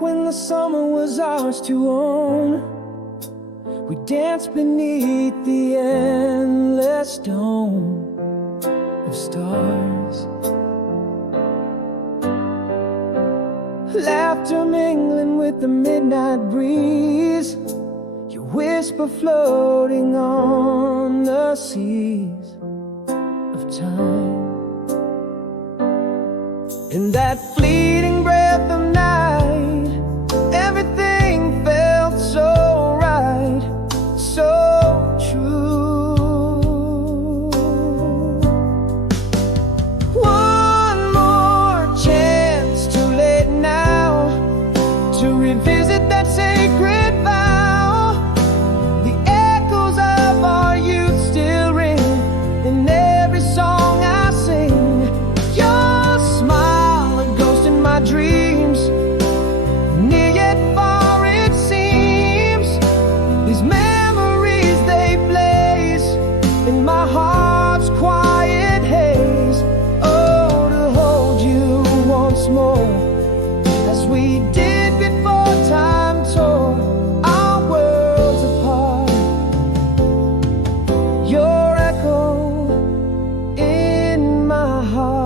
back when the summer was ours to own. We danced beneath the endless dome of stars. Laughter mingling with the midnight breeze, your whisper floating on the seas of time. In that fleeting breath of night, everything felt so right, so true. One more chance, too late now, to revisit that sacred vow. The echoes of our youth still ring in every song I sing. Your smile, a ghost in my dreams, near yet far it seems. These memories, they blaze in my heart's quiet haze. Oh, to hold you once more, as we did before time tore our worlds apart. Your echo in my heart.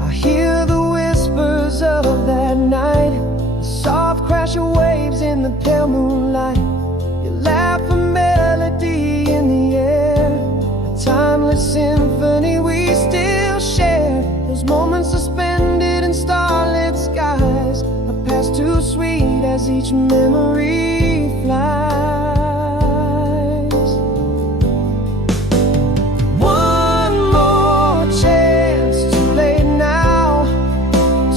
I hear the whispers of that night, the soft crash of waves in the pale moonlight. Your laugh, a melody in the air, a timeless symphony we still share. Those moments suspended in starlit skies, a past too sweet as each memory flies. One more chance, too late now,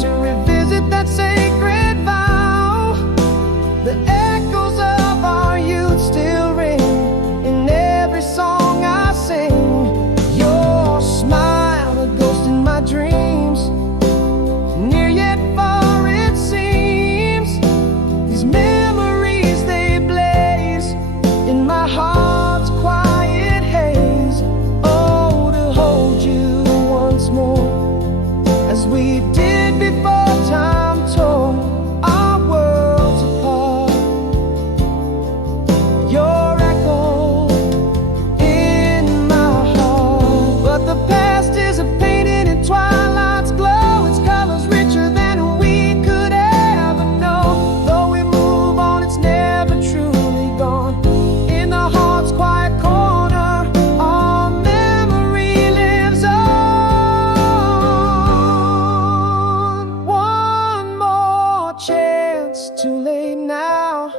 to revisit that sacred vow. The echoes of our youth still ring in every song I sing. Your smile, a ghost in my dreams, near yet far it seems. These memories, they blaze in my heart's quiet haze. Oh, to hold you once more, as we did before time tore our worlds apart. Your echo in my heart. But the past is a painting in twilight's glow. Its colors richer than we could ever know. Though we move on, it's never truly gone. In the heart's quiet corner, our memory lives on. One more chance, too late now,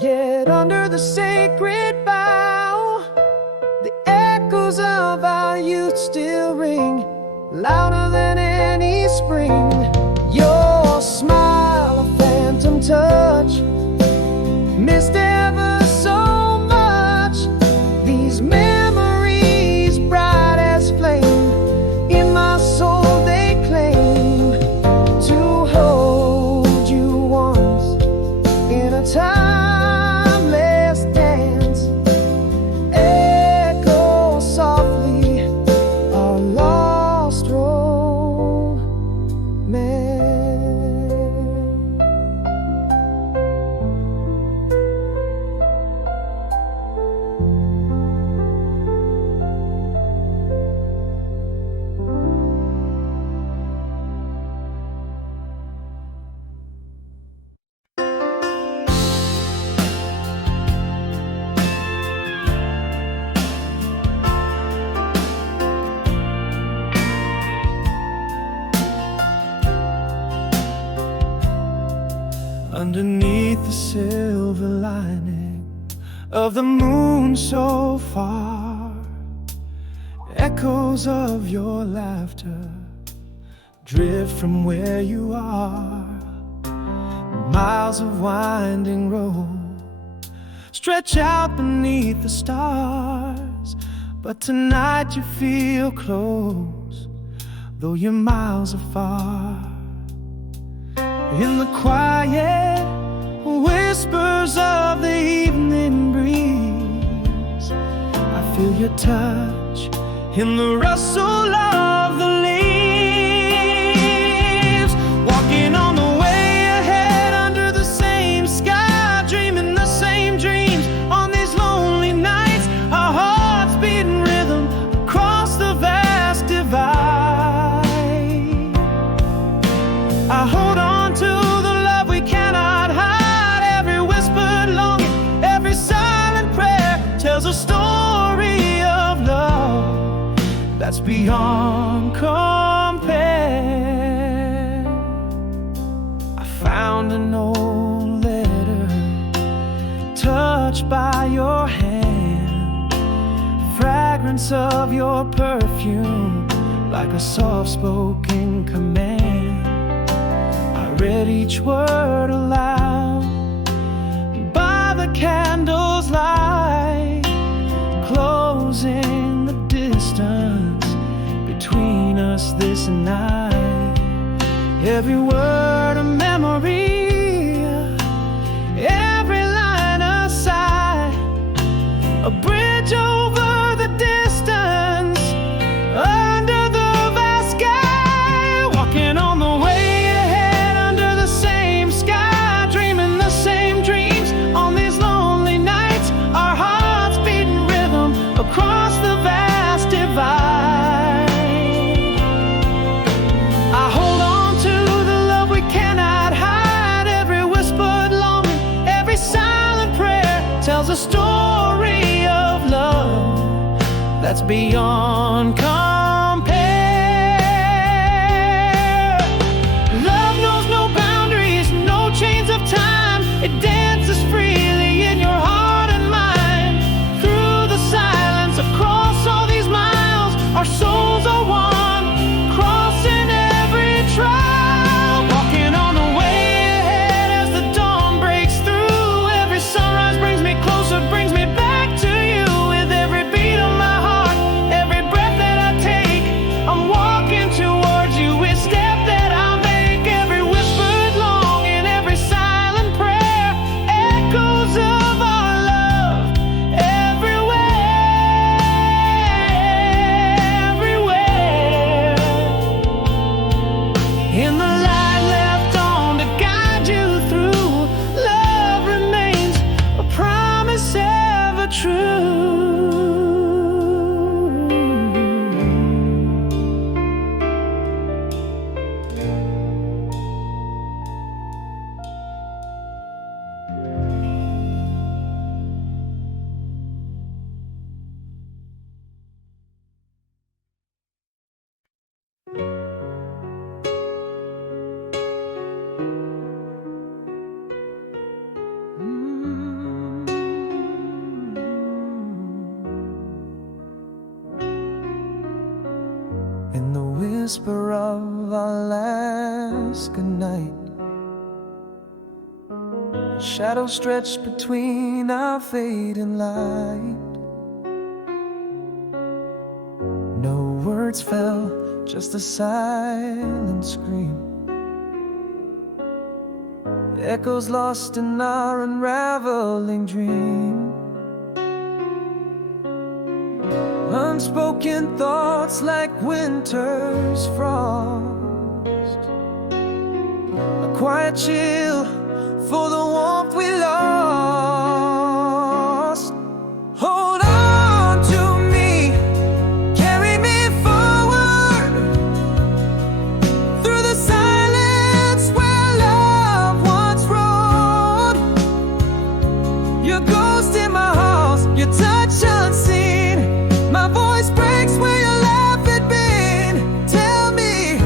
yet under the sacred bough, the echoes of our youth still ring, louder than any spring. Your smile, a phantom touch, missed ever so much. These memories, bright as flame, in my soul they claim to hold you once in a timeless dance. Echo softly our lost romance. Underneath the silver lining of the moon so far, echoes of your laughter drift from where you are. Miles of winding road stretch out beneath the stars, but tonight you feel close, though you're miles afar. In the quiet whispers of the evening breeze, I feel your touch in the rustle of the leaves. beyond compare. I found an old letter touched by your hand, fragrance of your perfume like a soft-spoken command. I read each word aloud by the candle's light, closing the distance between us this night. Every word a memory, every line a sigh, a bridge over the distance under the vast sky. Walking on the way ahead under the same sky, dreaming the same dreams on these lonely nights. Our hearts beating rhythm across the vast divide. I hold on to the love we cannot hide. Every whispered longing, every silent prayer tells a story of love that's beyond compare. Love knows no boundaries, no chains of time. It dances freely in your heart and mind. Through the silence, across all these miles, our souls are one, crossing every trial. Walking on the way ahead as the dawn breaks through. Every sunrise brings me closer, brings me back to you. With every beat of my heart, every breath that I take, I'm walking towards you. Each step that I make, every whispered longing, every silent prayer, echoes of our love everywhere, everywhere. In the light left on to guide you through, love remains a promise ever true. In the whisper of our last goodnight, shadows stretched between our fading light. No words fell, just a silent scream, echoes lost in our unraveling dream. Unspoken thoughts like winter's frost, a quiet chill for the warmth we lost. Hold on to me, carry me forward through the silence where love once rode. Your ghost in my halls, your touch unseen, my voice breaks where your laugh had been. Tell me,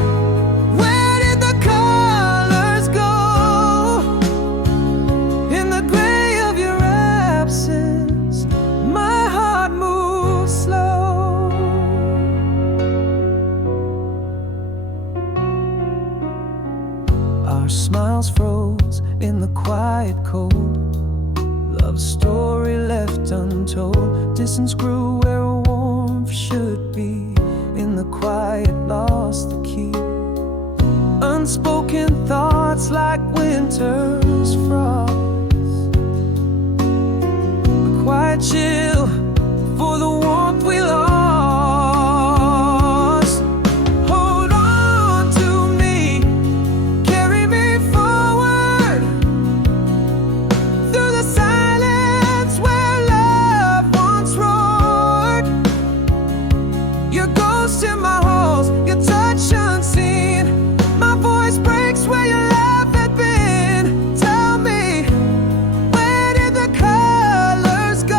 where did the colors go? In the gray of your absence, my heart moves slow. Our smiles froze in the quiet cold, love story left untold. Distance grew where warmth should be, in the quiet lost the key. Unspoken thoughts like winter's frost, a quiet chill for the warmth we lost. Hold on to me, carry me forward through the silence where love once roared. Your ghost in my halls, your touch unseen, my voice breaks where your laugh had been. Tell me, where did the colors go?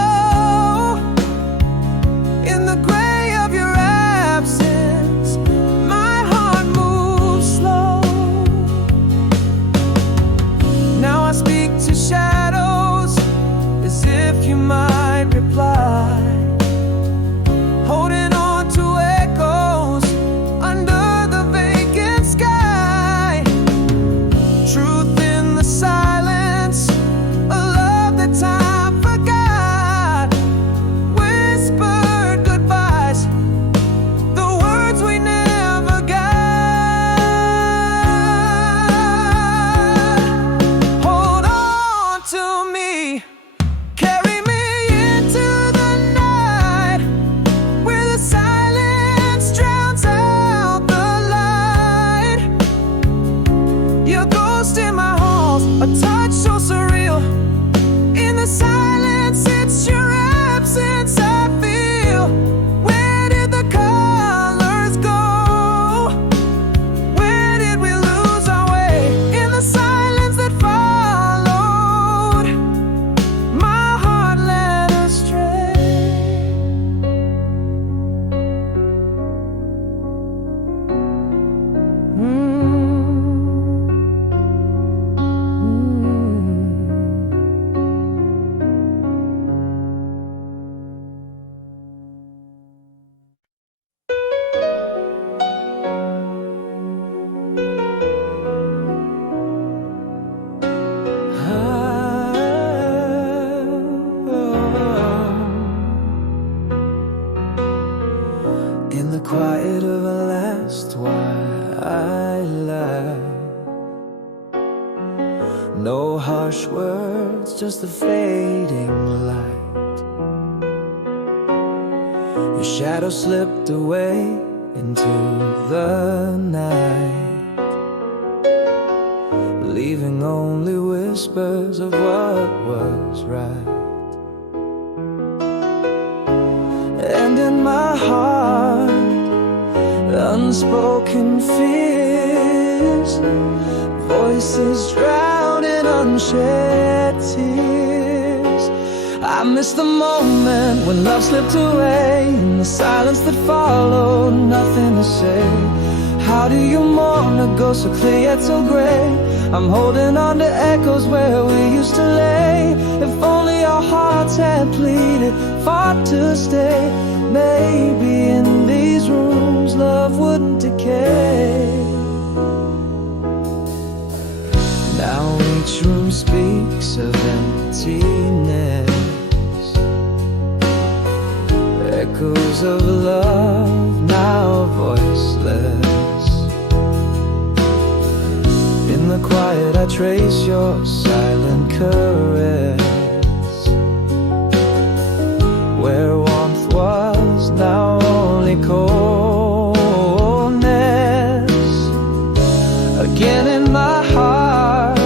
I laugh. No harsh words, just the fading light. Your shadow slipped away into the night, leaving only whispers of what was right. And in my heart, unspoken fears, voices drown in unshed tears. I miss the moment when love slipped away, in the silence that followed, nothing to say. How do you mourn a ghost so clear yet so gray? I'm holding on to echoes where we used to lay. If only our hearts had pleaded, fought to stay, maybe in these rooms love wouldn't decay. Now each room speaks of emptiness, echoes of love now voiceless. In the quiet I trace your silent caress, where warmth was now only coldness. Again in my heart,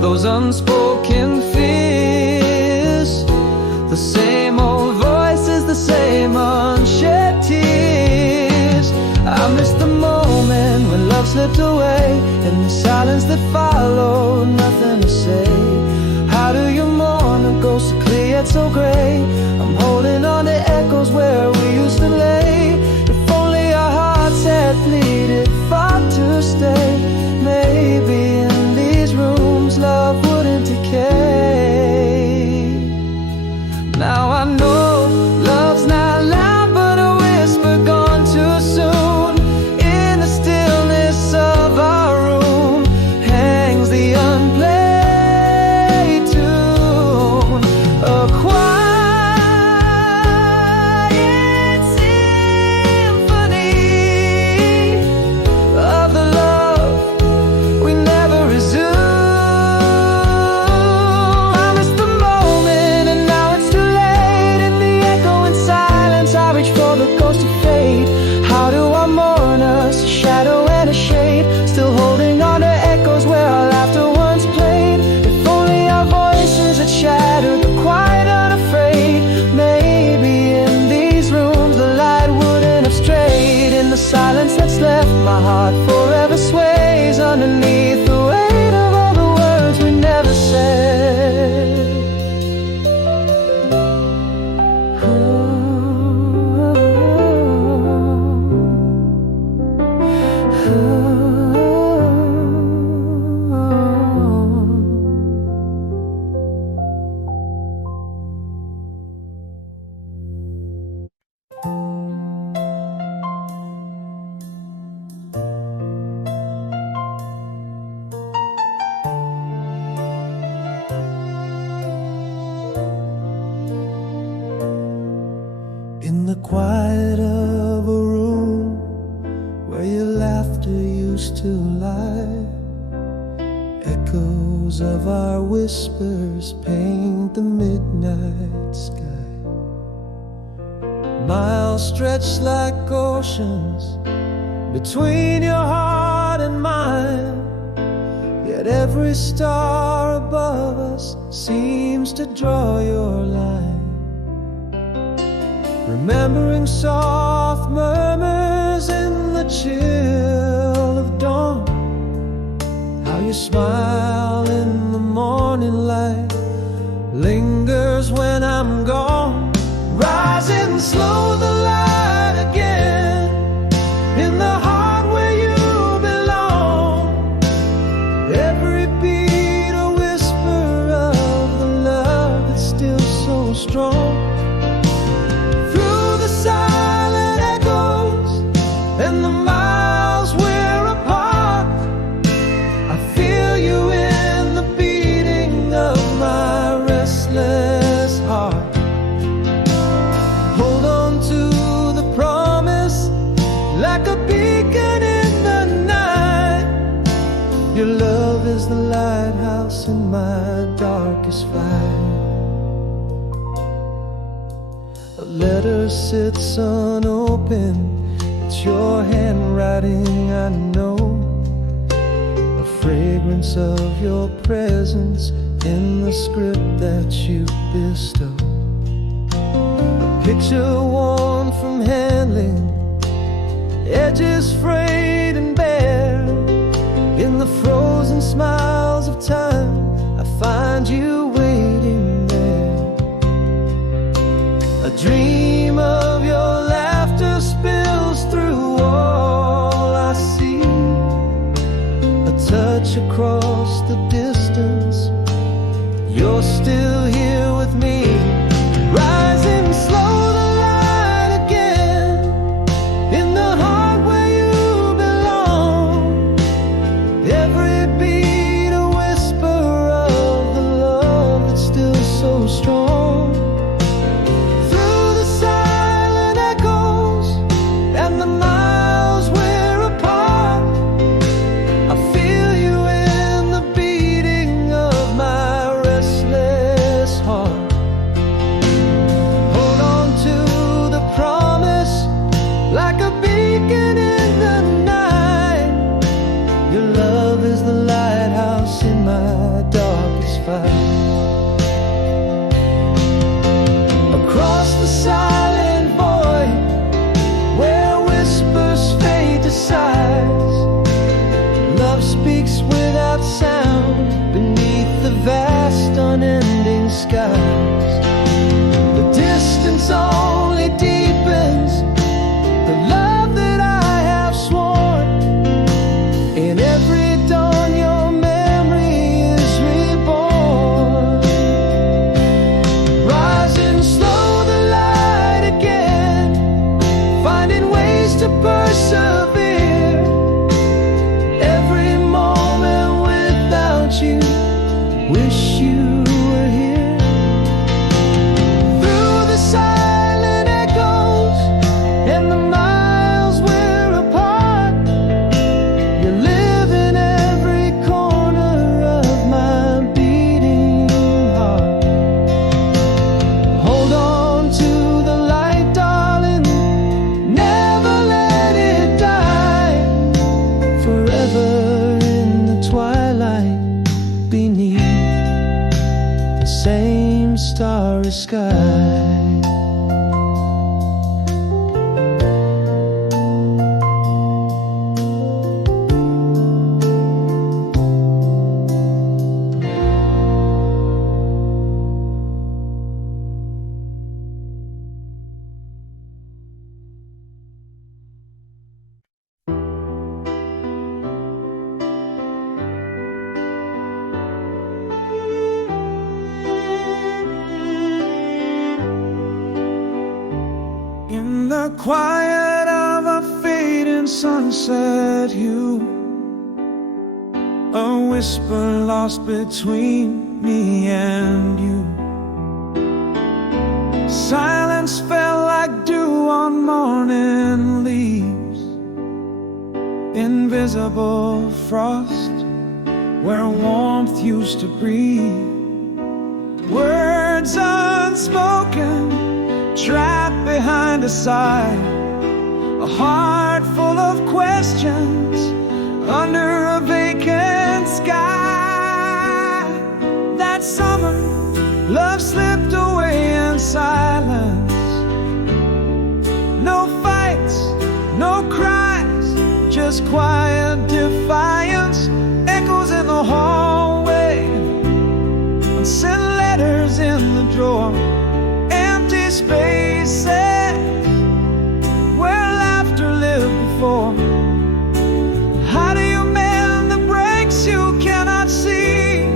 those unspoken fears, the same old voices, the same unshed tears. I miss the moment when love slipped away, in the silence that followed, nothing to say. How do you mourn a ghost so clear yet so gray? I'm holding on to echoes where we used to lay. If only our hearts had pleaded, fought to stay, maybe in these rooms love wouldn't decay. Now I know love's not loud, but a whisper gone too soon. In the stillness of our room hangs the unplayed tune, a quiet symphony of the love we never resumed. I miss the moment and now it's too late. In the echoing silence I reach for the ghost of fate. How do I mourn us, a shadow and a shade, still holding on to echoes where our laughter once played. If only our voices had shattered, but quite unafraid, maybe in these rooms the light wouldn't have strayed. In the silence that's left, my heart forever sways underneath the weight of all the words we never said. In the quiet of a room where your laughter used to lie, echoes of our whispers paint the midnight sky. Miles stretch like oceans between your heart and mine, yet every star above us seems to draw your line. Remembering soft murmurs in the chill of dawn, how your smile in the morning light lingers when I'm gone. Rising slow, the light again, in the heart where you belong. Every beat a whisper of the love that's still so strong. Silent echoes and the miles we're apart, I feel you in the beating of my lighthouse in my darkest fight. A letter sits unopened, it's your handwriting, I know. The fragrance of your presence in the script that you bestow. A picture worn from handling, edges frayed and bare. In the frozen smiles of time, I find you waiting there. A dream of your laughter spills through all I see. A touch across the distance, you're still here with me. Rising slow, the light again, in the heart where you belong. Every beat a whisper of the love that's still so strong. Through the silent echoes and the miles we're apart, I feel you in the beating of my restless heart. Hold on to the promise like a beacon in the night. Your love is the lighthouse in my darkest fight. Across the silent void where whispers fade to sighs, love speaks without sound beneath the vast unending skies. The distance only deepens the love that I have sworn. In every dawn your memory is reborn. Rising slow, the light again, finding ways to persevere. Every moment without you, wish you were here. Through the silent echoes and the miles we're apart, you live in every corner of my beating heart. Hold on to the light, darling, never let it die. Forever in the twilight beneath the same starry sky. In the quiet of a fading sunset hue, a whisper lost between me and you. Silence fell like dew on morning leaves, invisible frost where warmth used to breathe. Words unspoken, trapped behind a sigh, a heart full of questions under a vacant sky. That summer, love slipped away in silence. No fights, no cries, just quiet defiance. Echoes in the hallway, unsent letters in the drawer. Empty spaces where laughter lived before. How do you mend the breaks you cannot see?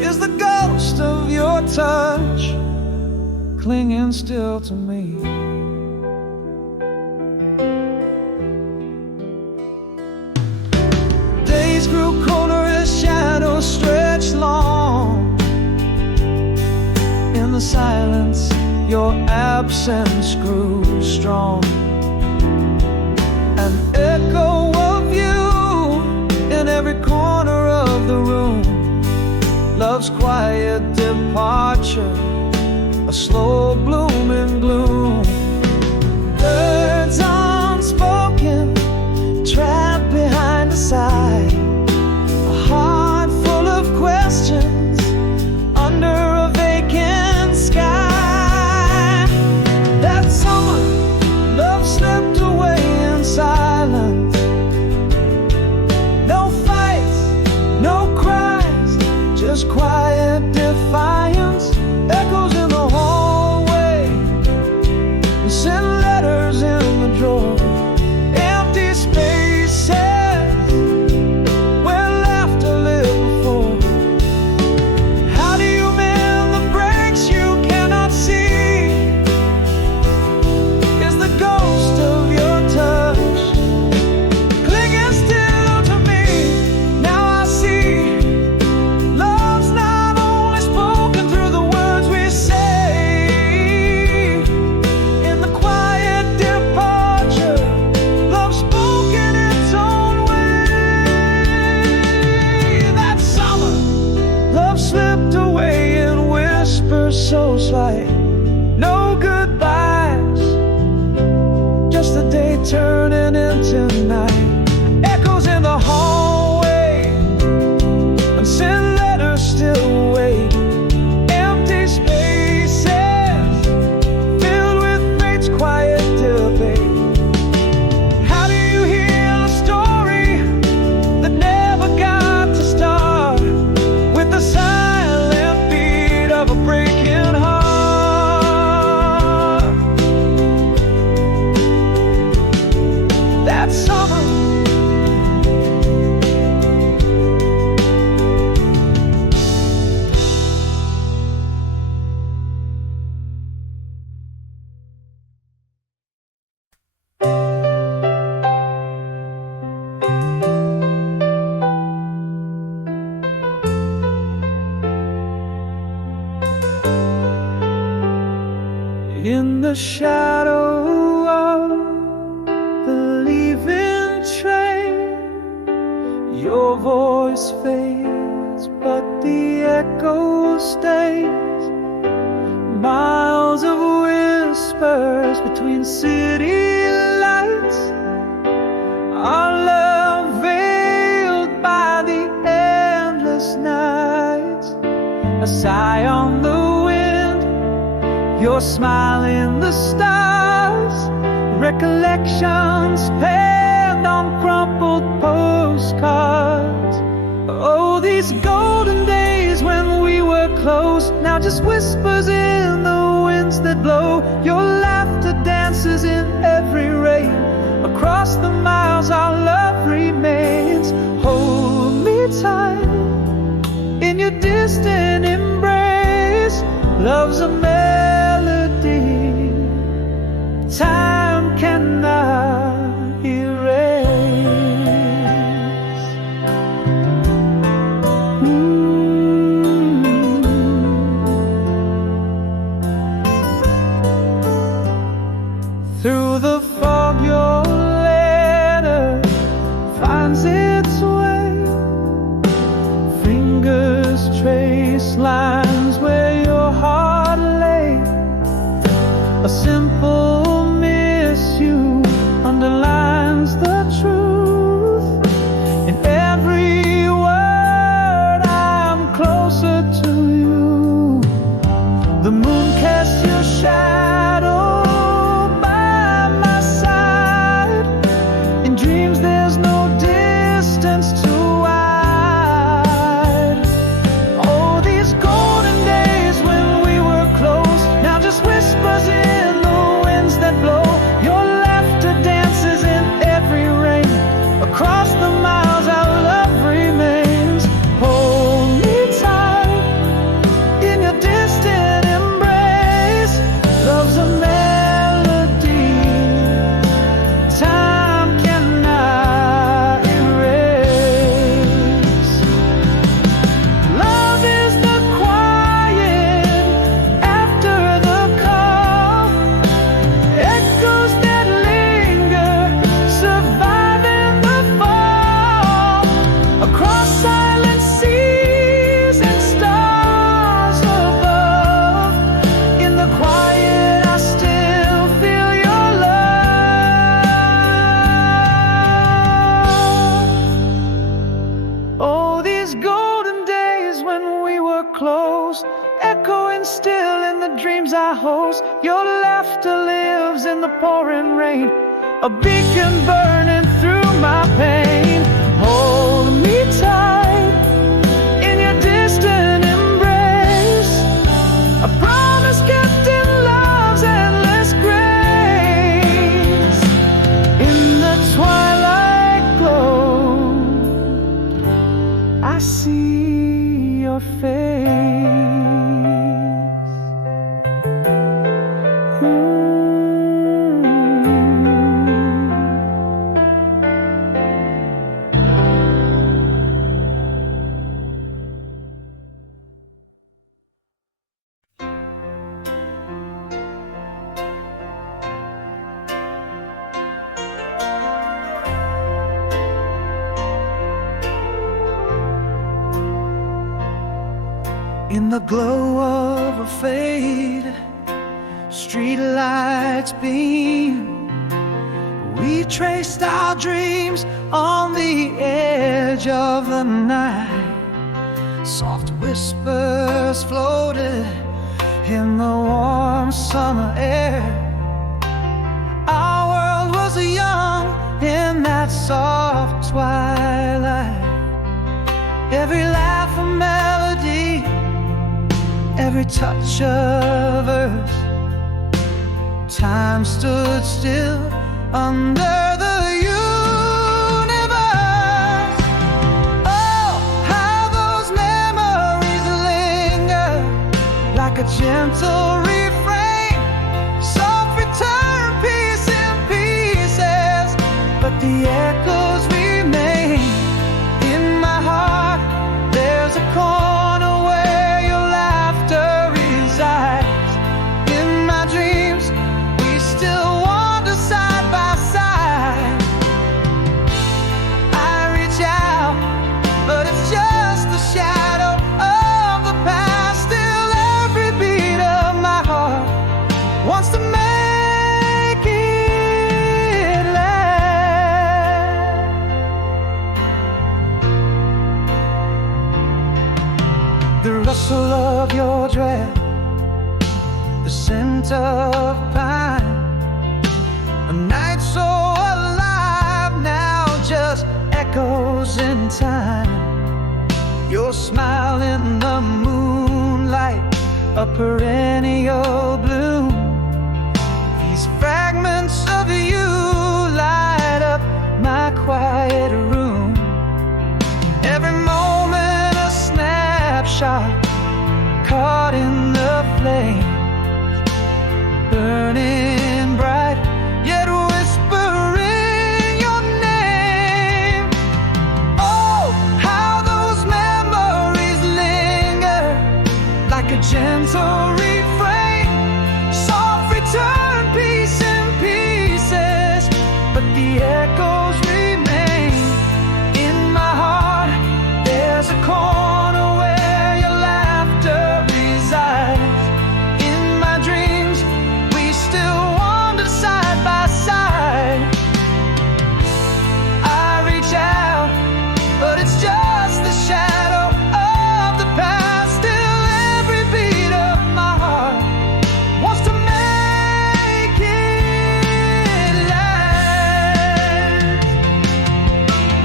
Is the ghost of your touch clinging still to me? Days grew colder as shadows stretched long. In the silence, your absence grew strong. An echo of you in every corner of the love's quiet departure, a slow blooming gloom. Words unspoken, trapped behind a sigh, a heart full of questions under a vacant sky. That summer, love slipped away in silence. No fights, no cries, just quiet defiance. Echoes in the hallway, we sent letters in the drawer. Empty spaces where laughter lived before. How do you mend the breaks you cannot see? Is the ghost of your touch clinging still to me? Now I see love's not only spoken through the words we say. In the quiet departure, love spoke in its own way. That summer, love slipped away in whispers so slight. No goodbyes, just the day turning into night. Echoes in the hallway, unsent letters still wait. Empty spaces filled with fate's quiet debate. How do you heal a story that never got to start, with the silent beat of a breaking heart? That summer, in the shadow of the leaving train, your voice fades, but the echo stays. Miles of whispers between city lights, our love veiled by the endless nights. A sigh on the wind, your smile in the stars, recollections penned on crumpled postcards. Oh, these golden days when we were close, now just whispers in the winds that blow. Your laughter dances in every rain. Across the miles our love remains. Hold me tight in your distant embrace. Love's a melody time cannot erase. my host. Your laughter lives in the pouring rain, a beacon burning through my pain. Hold me tight in your distant embrace, a promise kept in love's endless grace. In the twilight glow, I see your face. In the glow of a fade, street lights beam. We traced our dreams on the edge of the night. Soft whispers floated in the warm summer air. Our world was young in that soft twilight. Every laugh a melody, every touch of earth. Time stood still under the universe. Oh, how those memories linger, like a gentle refrain. Soft return, piece in pieces, but the echoes remain. In my heart, there's a corner where your laughter resides. In my dreams, we still wander side by side. I reach out, but it's just the shadow of the past. Still every beat of my heart wants to make it last. The rustle of your dress, the scent of pine, a night so alive now just echoes in time. Your smile in the moonlight, a perennial bloom. These fragments of you light up my quiet room. Every moment a snapshot, caught in the flame, burning bright, yet whispering your name. Oh, how those memories linger, like a gentle refrain. Soft return, piece in pieces, but the echoes remain. In my heart, there's a corner where your laughter resides. In my dreams, we still wander side by side. I reach out, but it's just the shadow of the past. Still every beat of my heart wants to make it last.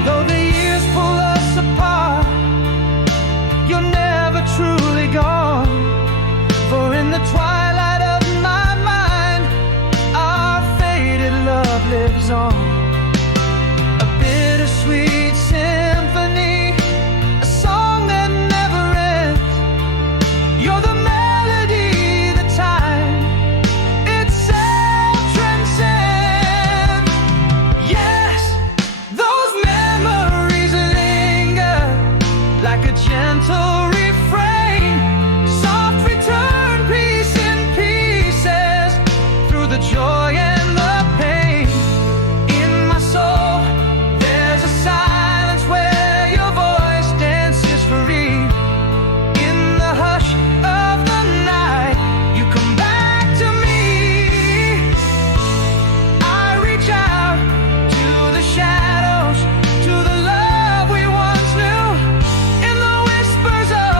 Though the years pull us apart, you're never truly gone. For in the twilight of my mind, our faded love lives on. A bittersweet symphony, a song that never ends. You're the melody, the time itself transcends. Yes, those memories linger, like a gentle refrain. Soft return, piece in pieces, through the joy and the pain. In my soul, there's a silence where your voice dances free. In the hush of the night, you come back to me. I reach out to the shadows, to the love we once knew. In the whispers of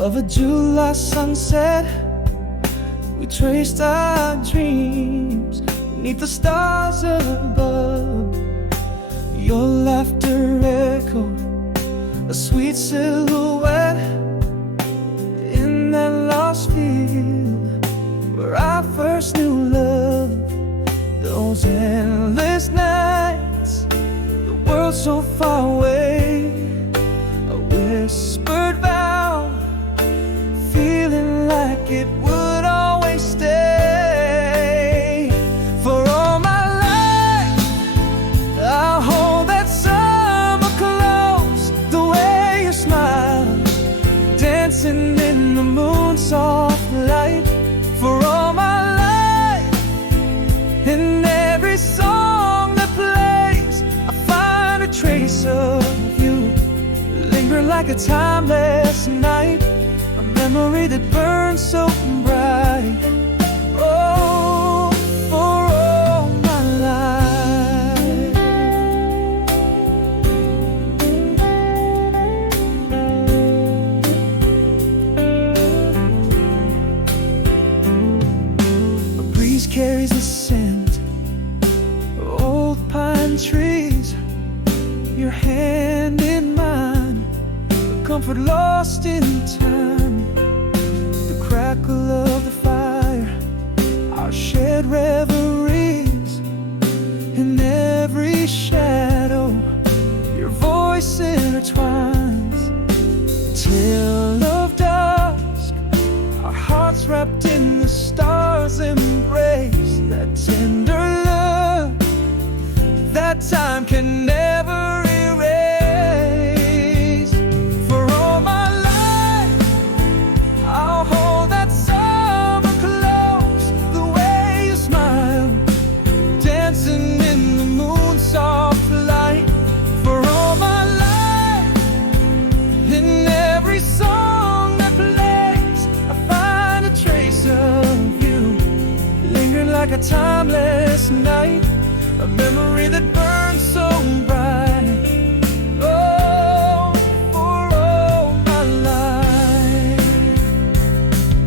of a July sunset. We traced our dreams beneath the stars above. Your laughter echoed a sweet silhouette in that lost field where I first knew love. Those endless nights, the world so far away, a whispered vow, feeling like it would always stay. For all my life, I'll hold that summer close, the way you smile, dancing in the moon's soft light. For all my life, in every song that plays, I find a trace of you, lingering like a timeless night, a memory that burns so bright. Oh, for all my life. A breeze carries the scent of old pine trees, your hand in mine, the comfort lost in time, the crackle of the fire, our shared reveries, in every shadow your voice intertwines. Tale of dusk, our hearts wrapped in the stars' embrace, that tender love that time can never erase. For all my life, I'll hold that summer close, the way you smile, dancing in the moon's soft light. For all my life, in every song that plays, I find a trace of you, lingering like a timeless night, a memory that burns so bright. Oh, for all my life.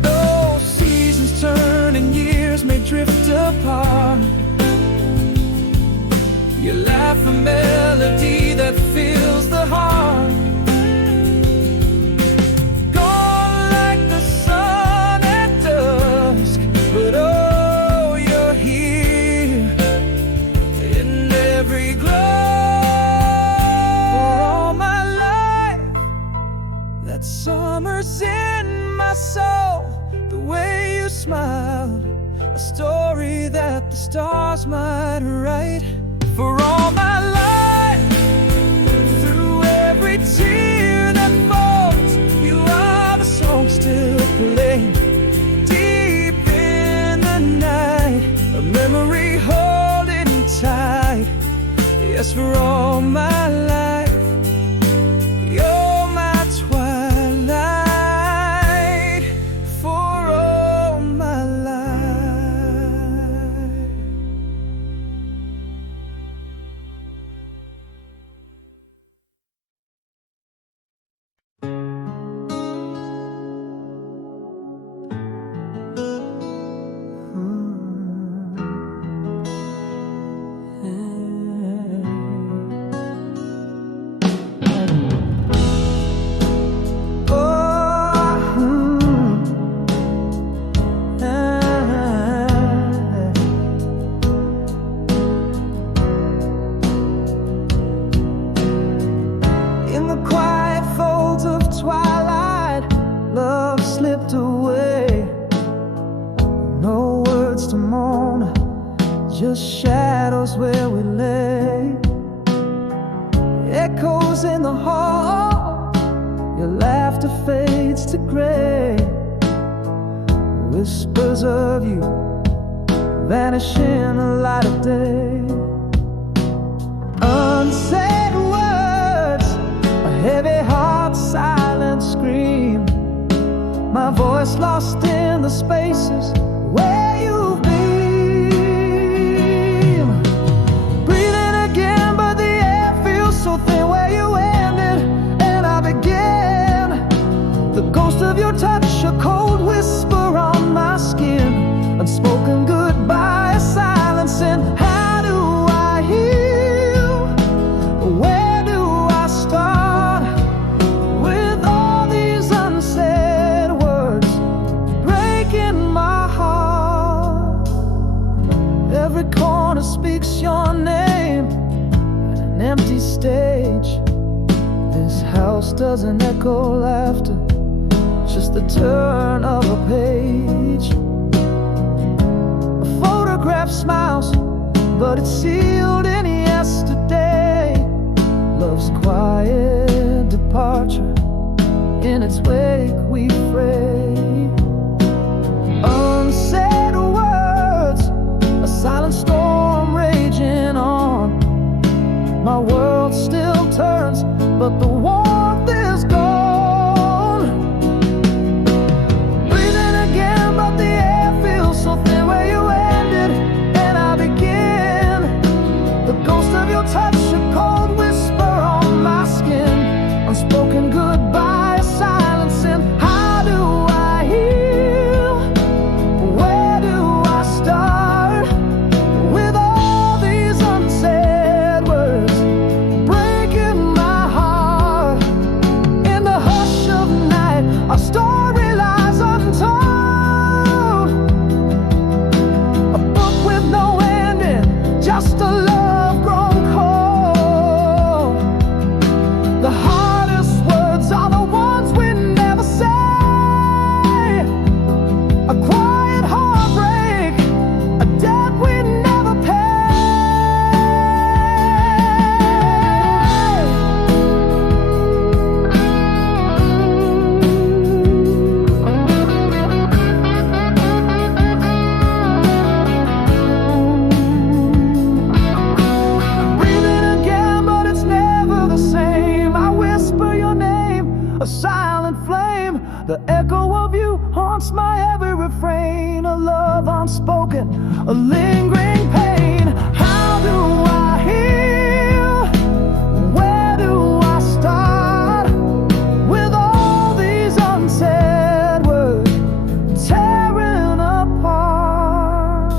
Though seasons turn and years may drift apart, your laugh a melody that fills the heart. Gone like the sun at dusk, but oh, you're here in every glow. For all my life, that summer's in my soul, the way you smiled, a story that the stars might write. For all my life, through every tear that falls, you are the song still playing deep in the night, a memory holding tight. Yes, for all my life, you're my twilight. For all my life. In the quiet folds of twilight, love slipped away. No words to mourn, just shadows where we lay. Echoes in the hall, your laughter fades to gray. Whispers of you vanish in the light of day. Unsaid words, a heavy heart, silent scream. My voice lost in the spaces where you've been. Breathing again, but the air feels so thin where you ended and I began. The ghost of your empty stage. This house doesn't echo laughter, just the turn of a page. A photograph smiles, but it's sealed in yesterday. Love's quiet departure, in its wake we fray. Unsaid words, a silent storm raging on. My world still turns, but the warmth is gone. Breathing again, but the air feels so thin where you ended and I begin. The ghost of your touch, a cold whisper on my skin. Unspoken goodbye, a silent sin. How do I heal? Where do I start? With all these unsaid words breaking my heart. In the hush of night, our story lies untold. A book with no ending, just a love grown cold. The hardest words are the ones we never say. A quiet heartbreak, a debt we never pay. Breathing again, but it's never the same. I whisper your name, a silent flame. The echo of you haunts my every refrain. A love unspoken, a lingering pain. How do I heal? Where do I start? With all these unsaid words tearing apart.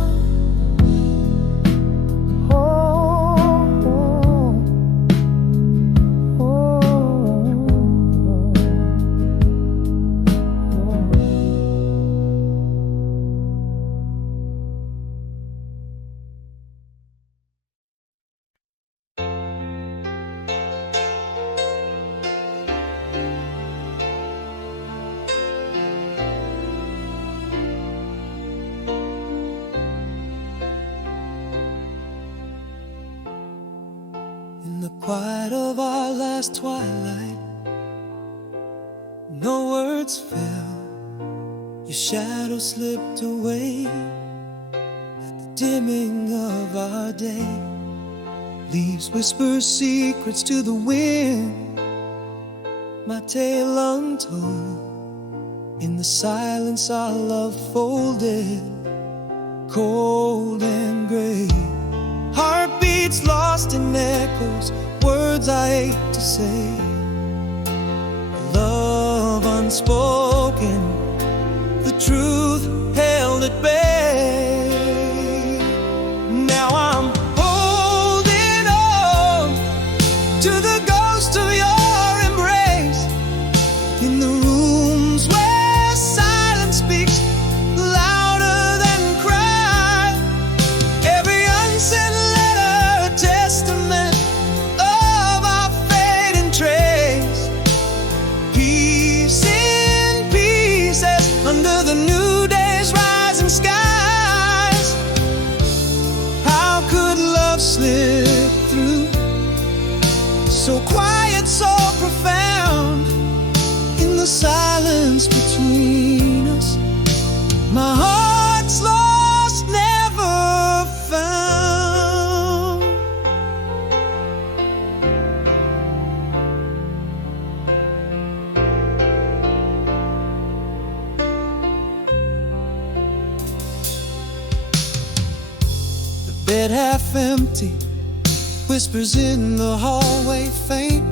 In the quiet of our last twilight, no words fell. Your shadow slipped away at the dimming of our day. Leaves whisper secrets to the wind, my tale untold. In the silence our love folded, cold and gray. Heartbeats lost in echoes, words I hate to say. A love unspoken, the truth held at bay. Now I'm holding on to the ghost of your embrace. In the rooms where silence speaks louder than cry. Every unsent testament of our fading trace. Piece in pieces under the new day's rising skies. How could love slip through? So quiet, so profound. In the silence between us, my heart's lost, never found. Bed half empty, whispers in the hallway faint.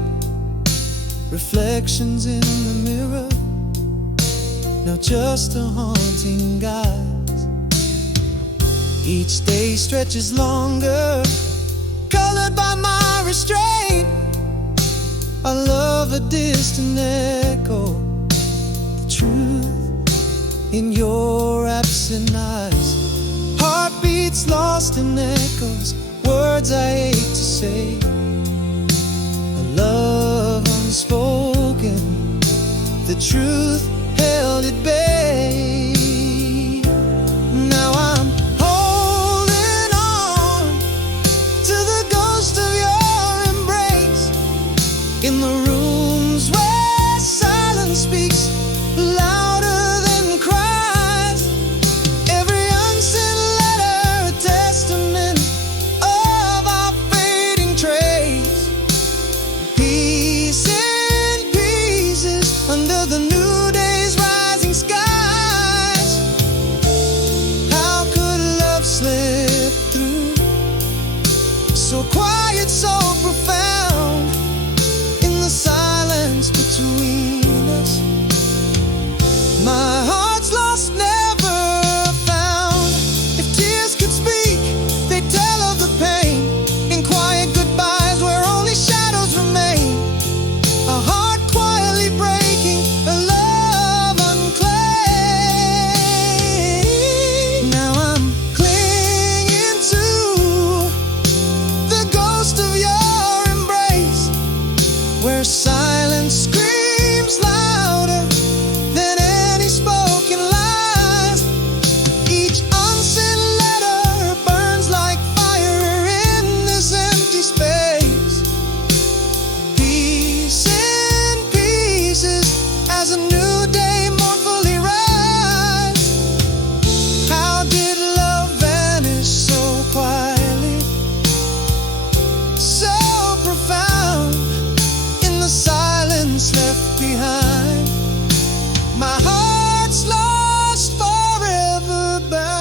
Reflections in the mirror, now just a haunting guise. Each day stretches longer, colored by my restraint. I love a distant echo, the truth in your absent eyes. Heartbeats lost in echoes, words I hate to say. love unspoken, the truth held at bay. Now I'm holding on to the ghost of your embrace, in the rooms where silence speaks louder than cries. Every unsent letter a testament of our fading trace. Piece in pieces under the new day's rising skies. How could love slip through, so quiet, so profound, in the silence between us? My heart's lost, never found. If tears could speak, they'd tell of the pain, in quiet goodbyes where only shadows remain. A heart quietly breaking, a love unclaimed. Now I'm clinging to the ghost of your embrace, where silence screams louder than any spoken lies. Each unsent letter burns like fire in this empty space. Piece in pieces as a new day mournfully rise. How did love vanish so quietly, so profound, in the silence left behind? My heart's lost, forever bound.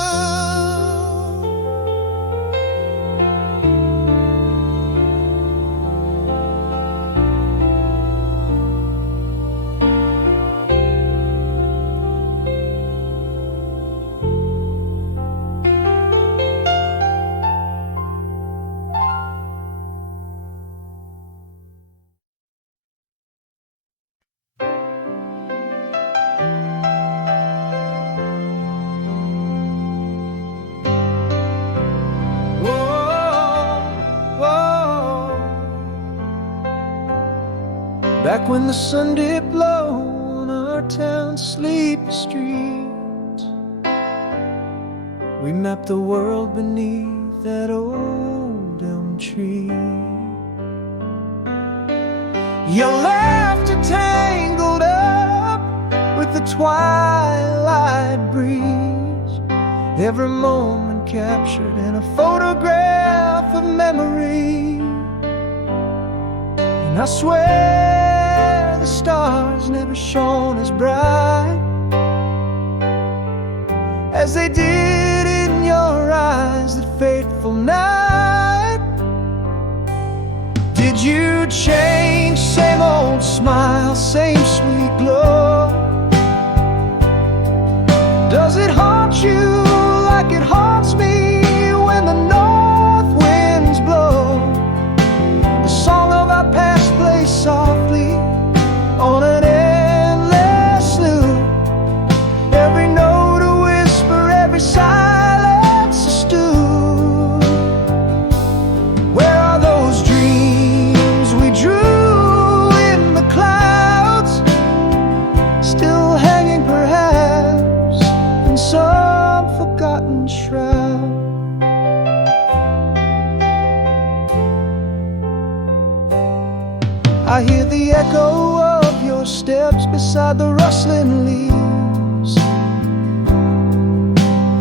Back when the sun did low on our town's sleepy streets, we mapped the world beneath that old elm tree. Your laughter tangled up with the twilight breeze, every moment captured in a photograph of memory. And I swear the stars never shone as bright as they did in your eyes that fateful night. Did you change? Same old smile, same sweet glow. Does it haunt you like it haunts me when the north winds blow? The song of our past plays softly on an endless loop. Every note a whisper, every silence a stew. Where are those dreams we drew in the clouds, still hanging perhaps in some forgotten shroud? I hear the echo of your steps beside the rustling leaves,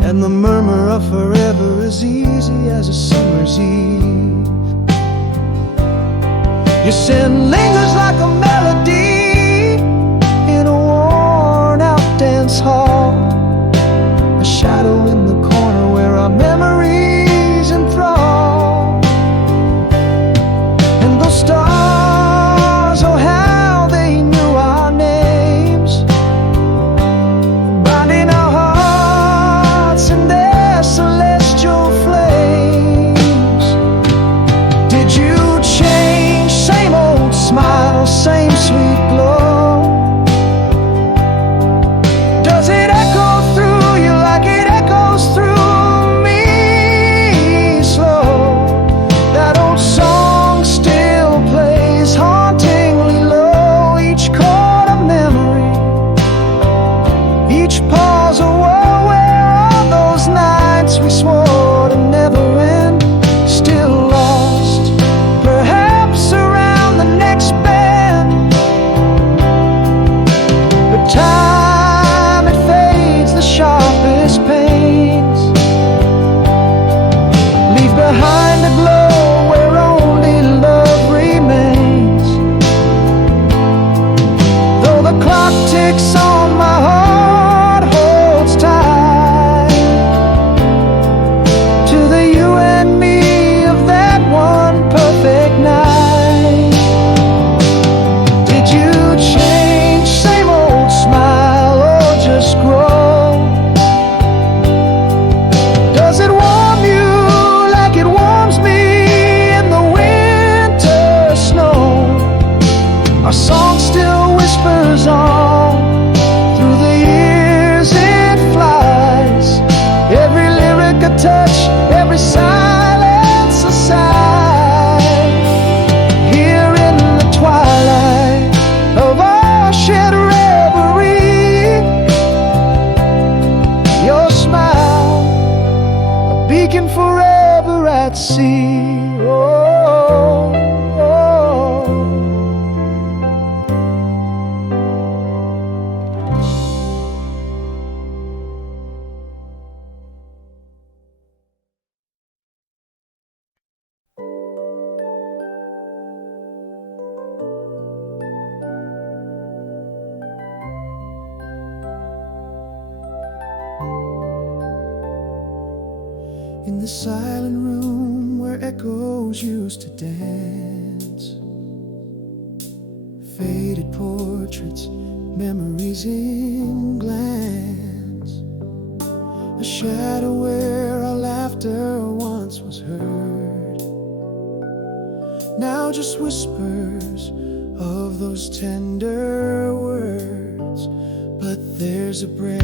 and the murmur of forever is easy as a summer's eve. Your scent lingers like a melody in a worn-out dance hall, a shadow in the corner where our memories enthrall. And those stars, oh how they knew our names, binding our hearts in their celestial flames. Did you change? Same old smile, same sweet glow. Does it lyrics on my heart holds tight to the you and me of that one perfect night. Did you change, same old smile, or just grow? Does it warm you like it warms me in the winter snow? Our song still whispers on through the years it flies. Every lyric a touch, every silence a sigh. Here in the twilight of our shared reverie, your smile, a beacon forever at sea. Oh, oh. In the silent room where echoes used to dance, faded portraits, memories in glance, a shadow where our laughter once was heard, now just whispers of those tender words. But there's a breath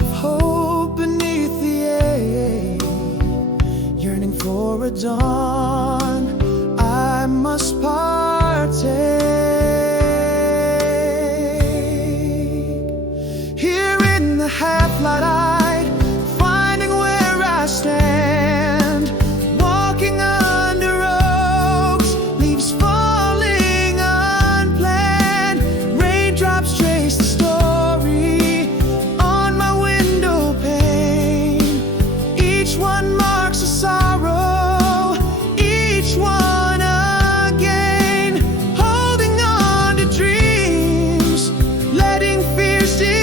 of hope beneath the air, yearning for a dawn I must partake. Here in the half-light, finding where I stand, walking under oaks, leaves falling unplanned, raindrops trace the story on my window pane. Each one marks a sorrow, each one again, holding on to dreams, letting fears depart.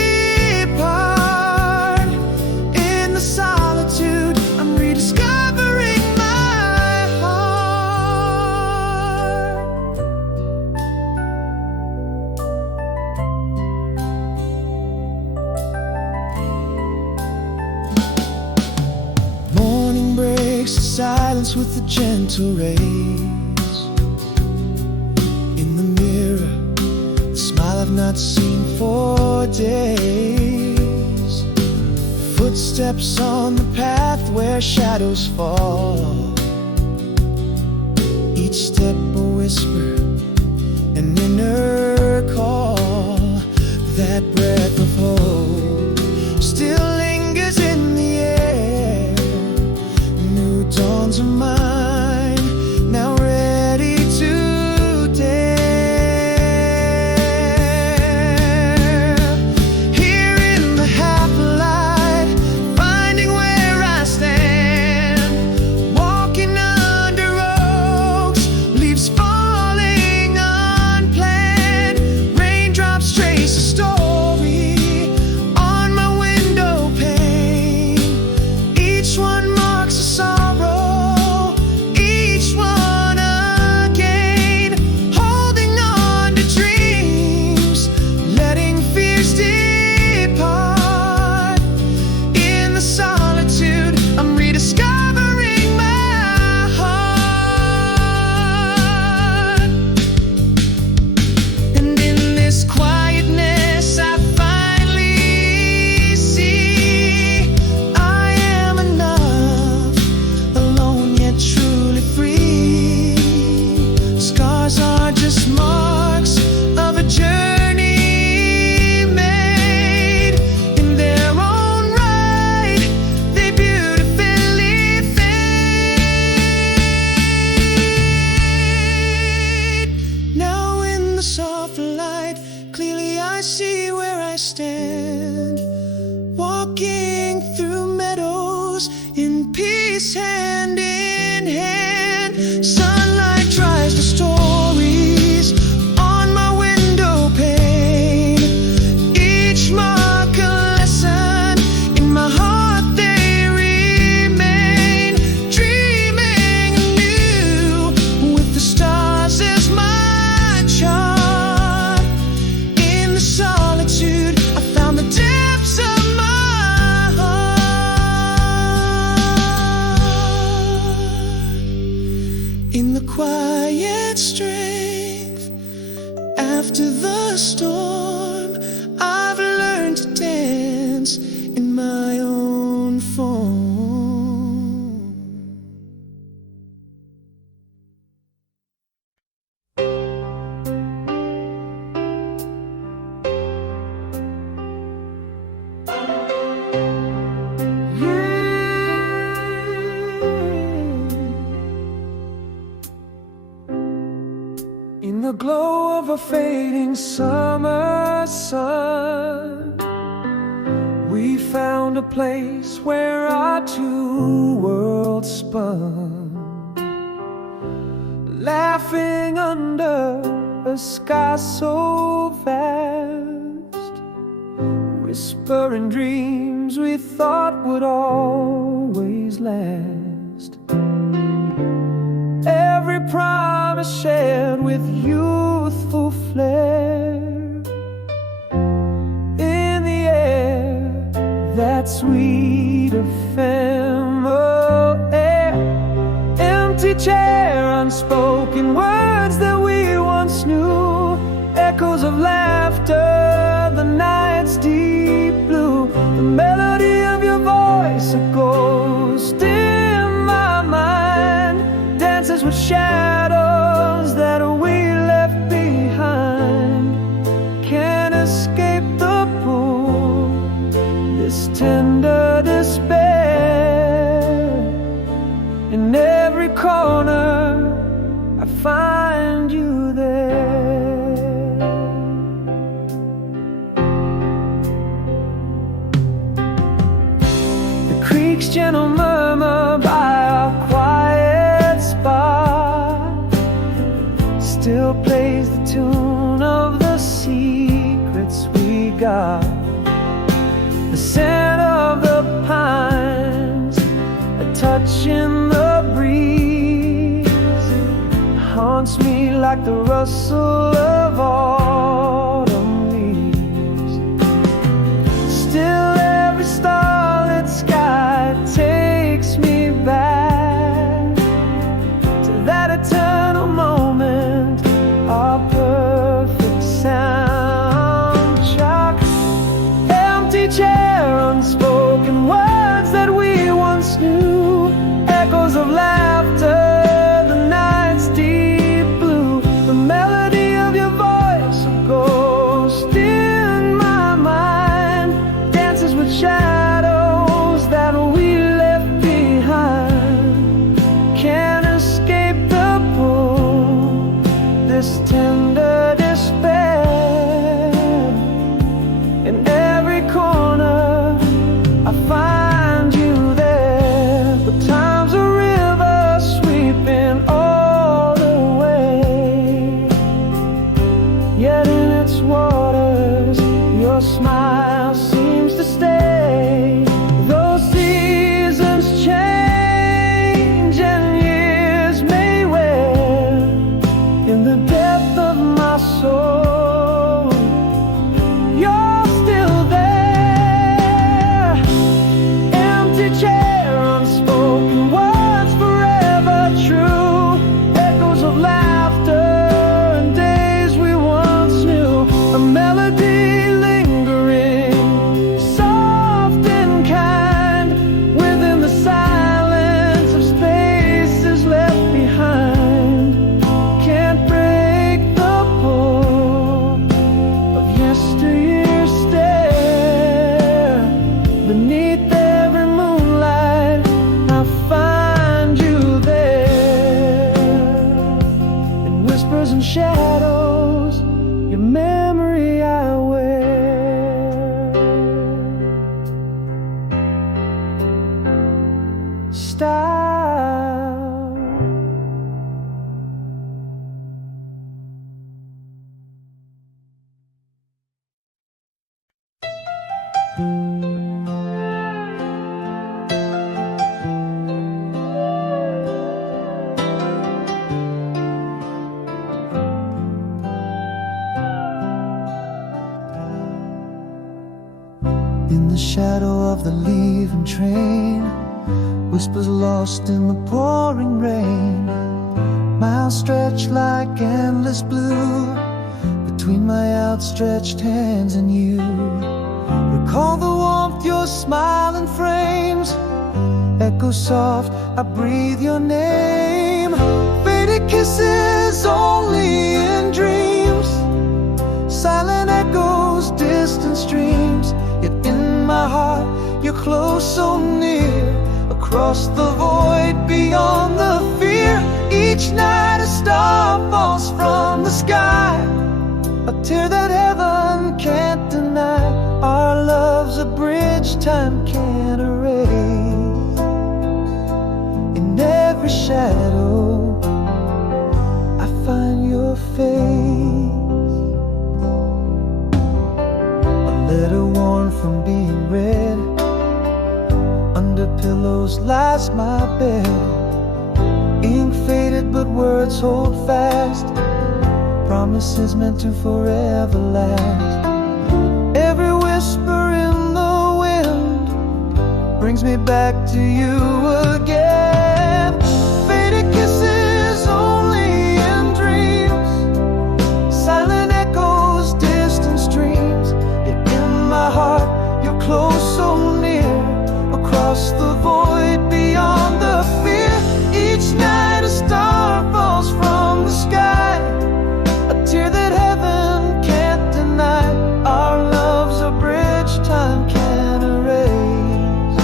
In the solitude, I'm rediscovering my heart. Morning breaks the silence with the gentle rays. In the mirror, the smile I've not seen for days. Footsteps on the path where shadows fall. Each step a whisper, an inner call. That breath of hope still lingers in the air. New dawns are mine, now ready to dare. Here in the half-light, finding where I stand, walking under oaks, leaves falling unplanned, raindrops trace a story on my window pane. Each one marks a sorrow, each one again, holding on to dreams, letting fears depart. In the solitude, I'm rediscovering my heart. And in this quietness, I finally see I am enough, alone yet truly free. Scars are just marks of a journey made in their own right. They beautifully fade. Now in the soft light, clearly I see where I stand, walking through meadows in peace, hand in hand. Sunlight dries the stories on my window pane. of a fading summer sun, we found a place where our two worlds spun, laughing under a sky so vast, whispering dreams we thought would always last. Every promise shared with youthful flair, in the air, that sweet ephemeral air. Empty chair, unspoken words that we once knew, echoes of laughter, the night's deep blue, the melody of your voice, a ghost in my mind, dances with shadows that we left behind. Can't escape the pull, this tender despair. In every corner I find you there. The creek's gentle murmur by our quiet spot still plays the tune of the secrets we got. The scent of the pines, a touch in the breeze, haunts me like the rustle of autumn leaves. Still every starlit sky takes me back to that eternal moment, our perfect soundtrack. Empty chair, unspoken words that we once knew, echoes of laughter, the night's deep blue, the melody of your voice, a ghost in my mind, dances with shadows that we left behind. Can't escape the pull, this tender despair. In every corner I find you there. The time's a river sweeping all away, yet in its waters your smile seems to stay. Though seasons change and years may wear, in the depth of my soul you're still there. Empty chair, unspoken words forever true, echoes of laughter and days we once knew, a melody lingering, soft and kind, within the silence of spaces left behind. Can't break the pull of yesteryear's stare. Beneath every moonlight I find you there. In whispers and shadows, your memory I wear. Style. In the shadow of the leaving train, whispers lost in the pouring rain, miles stretched like endless blue between my outstretched hands and you. Recall the warmth your smiling frames, echo soft, I breathe your name. Faded kisses only in dreams, silent echoes, distant streams. Yet in my heart you're close, so near, across the void, beyond the fear. Each night a star falls from the sky, tear that heaven can't deny. Our love's a bridge time can't erase. In every shadow I find your face. A letter worn from being read. Under pillows lies my bed. Ink faded but words hold fast. Promises meant to forever last. Every whisper in the wind brings me back to you again. Faded kisses only in dreams. Silent echoes, distant streams. Yet in my heart you're close, so near. Across the void, beyond the fear. Each night a star falls from the sky. A tear that heaven can't deny. Our love's a bridge time can't erase.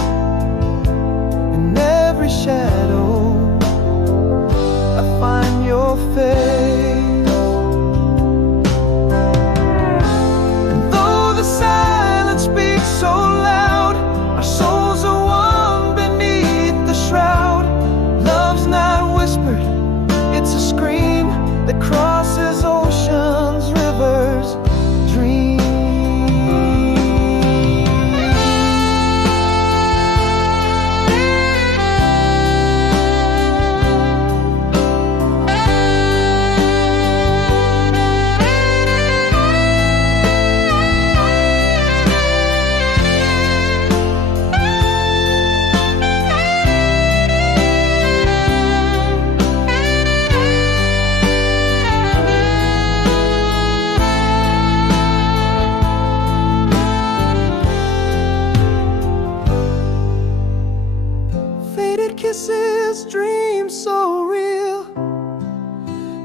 In every shadow I find your face. And though the silence speaks so loud, our souls are one beneath the shroud. Love's not whispered, it's a scream that crosses oceans, rivers, dreams. Kisses, dreams so real.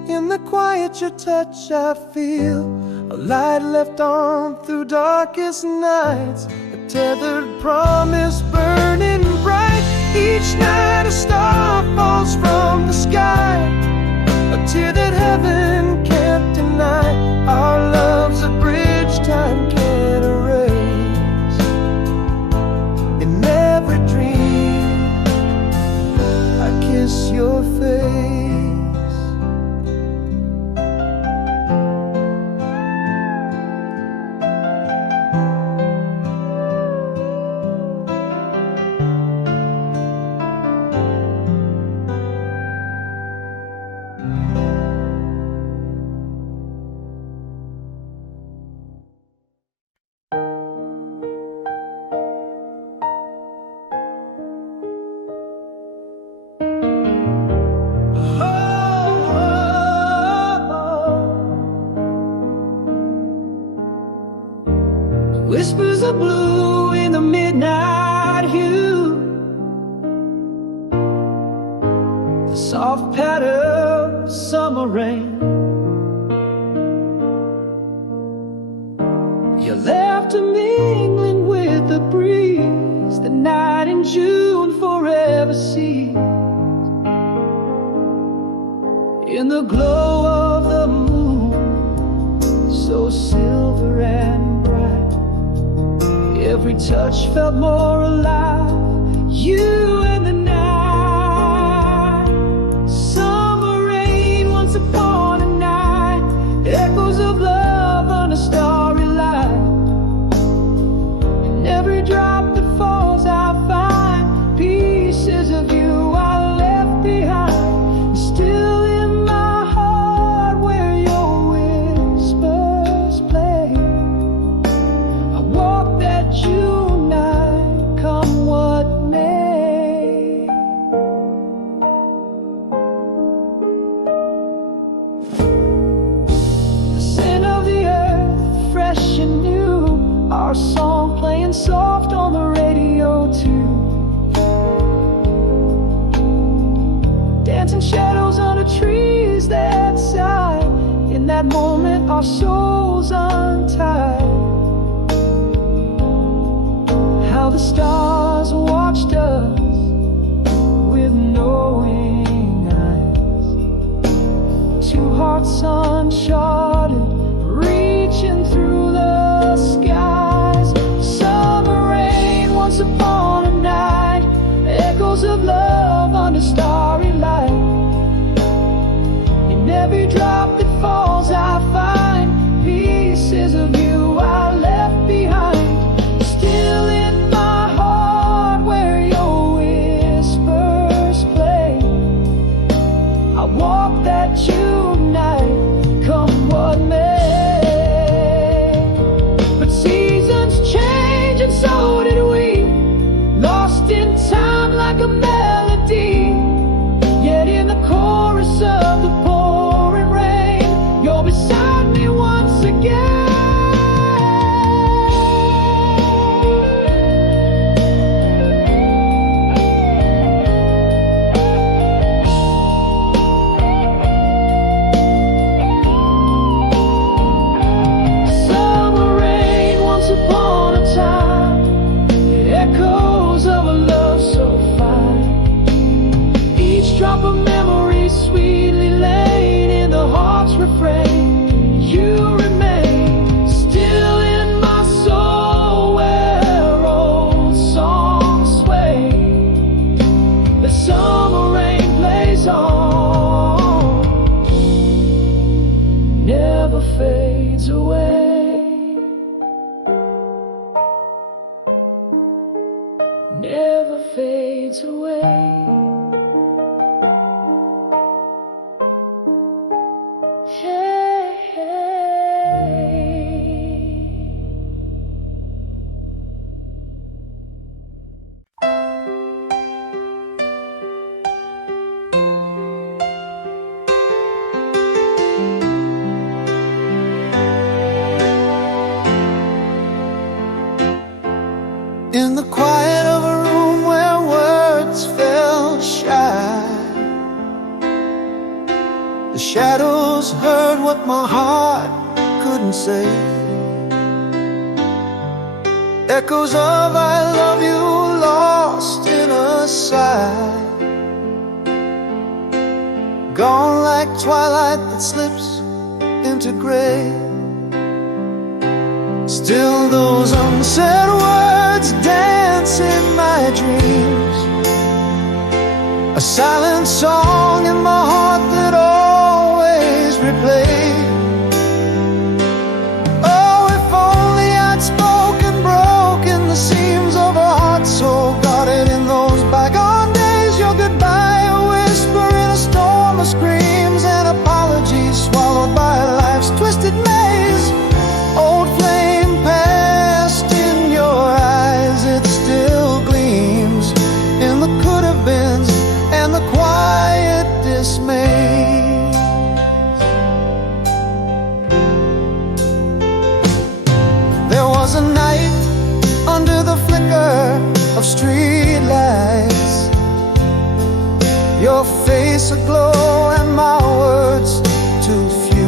In the quiet your touch I feel. A light left on through darkest nights. A tethered promise burning bright. Each night a star falls from the sky. A tear that heaven can't deny. Our love's a bridge time can't erase. In every dream kiss your face. Whispers of blue in the midnight hue. The soft patter of summer rain. Your laughter mingling with the breeze. The night in June forever sees. In the glow of the moon, so silver and bright. Every touch felt more alive. You and the night. Summer rain once upon a night. Echoes of love on a starry light. In every drop that falls I find pieces of you I left behind. Still in my heart where your whispers play. I walk that June night, come what may. The scent of the earth, fresh and new. Our song playing soft on the radio too. Dancing shadows under trees that sigh. In that moment our souls untied. How the stars watched us with knowing eyes. Two hearts uncharted, reaching never fades away. Hey, hey. In the quiet of a room where words fell shy, the shadows heard what my heart couldn't say. Echoes of I love you lost in a sigh, gone like twilight that slips into gray. Still those unsaid words dance in my dreams, a silent song in my heart that always replays. Oh, if only I'd spoken, broken the seams of a heart so guarded in those bygone days. Your goodbye, a whisper in a storm of screams, and apologies swallowed by life's twisted maze. Old flame past in your eyes, it still gleams in the could-have-beens and the quiet dismay. There was a night under the flicker of street lights, your face aglow and my words too few.